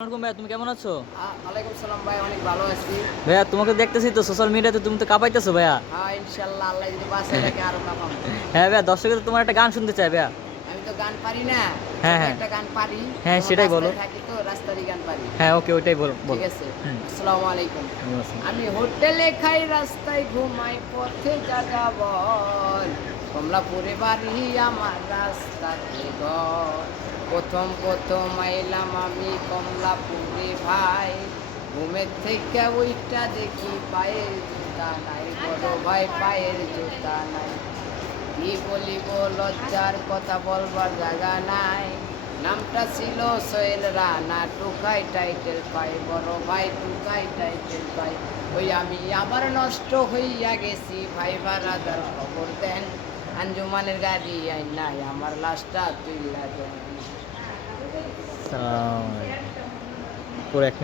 ভাইয়া, তুমি কেমন আছো? ওয়ালাইকুম সালাম ভাই, অনেক ভালো আছি। ভাইয়া, তোমাকে দেখতেছি তো সোশ্যাল মিডিয়াতে, তুমি তো কাঁপাইতেছো ভাইয়া। হ্যাঁ, ইনশাল্লাহ আল্লাহ যদি বাঁচায় রাখে আরো কামাবো। হ্যাঁ ভাইয়া, দর্শকের তো তোমার একটা গান শুনতে চাই ভাইয়া। আমি তো গান পারি না, হ্যাঁ ছোট হ্যাঁ একটা গান পারি। হ্যাঁ, যেমন সেটাই বলো। রাস্তায় থাকি তো রাস্তারই গান পারি। হ্যাঁ, ওকে, ওইটাই বলো ঠিক বলো। আছে। হুম। আসসালামু আলাইকুম। ওয়ালাইকুম আসসালাম। আমি হোটেলে খাই, রাস্তায় ঘুমাই, পথে জাগা বল। কমলাপুরে বাড়ি আমার, রাস্তাতে ঘর। প্রথম প্রথম আইলাম আমি কমলাপুরে ভাই। ঘুমের থেকে ওইটা দেখি পায়ের জুতা নাই, বড় ভাই পায়ের জুতা নাই। কি বলিব, লজ্জার কথা বলবার জায়গা নাই। নামটা ছিল সোহেল রানা, টুকাই টাইটেল পাই, বড় ভাই টুকাই টাইটেল পাই। ওই আমি আবার নষ্ট হইয়া গেছি, ভাই বারাদার খবর দেন। আঞ্জুমানের গাড়ি আই নাই, আমার লাশটা তুইলা দেন। সালাম। পুরো এক